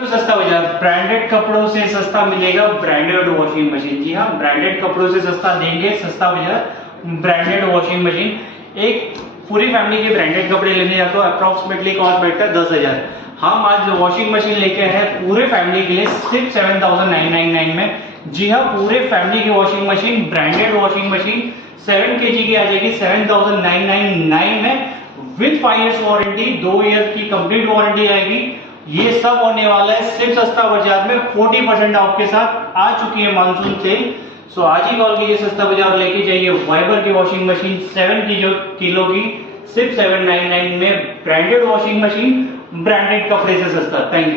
तो सस्ता बाजार, ब्रांडेड कपड़ों से सस्ता मिलेगा ब्रांडेड वॉशिंग मशीन। जी हाँ, ब्रांडेड कपड़ों से सस्ता देंगे सस्ता बाजार ब्रांडेड वॉशिंग मशीन। एक पूरी फैमिली के ब्रांडेड कपड़े लेने जाते हो अप्रोक्सीमेटली कॉस्ट बैठता है 10,000। हम आज वॉशिंग मशीन लेके आए हैं पूरे फैमिली के लिए सिर्फ 7,999 में। जी हाँ, पूरे फैमिली की washing machine, branded washing machine 7 kg की आ जाएगी 7,999 में विद 5 years वारंटी, 2 years की कंप्लीट वारंटी आएगी। ये सब होने वाला है सिर्फ सस्ता बाजार में 40% ऑफ के साथ। आ चुकी है मानसून सेल। सो आज ही कॉल कीजिए सस्ता बाजार, लेके जाइए वाइबर की वॉशिंग मशीन 7 किलो की सिर्फ 799 में। ब्रांडेड वॉशिंग मशीन ब्रांडेड कपड़े से सस्ता। Thank you.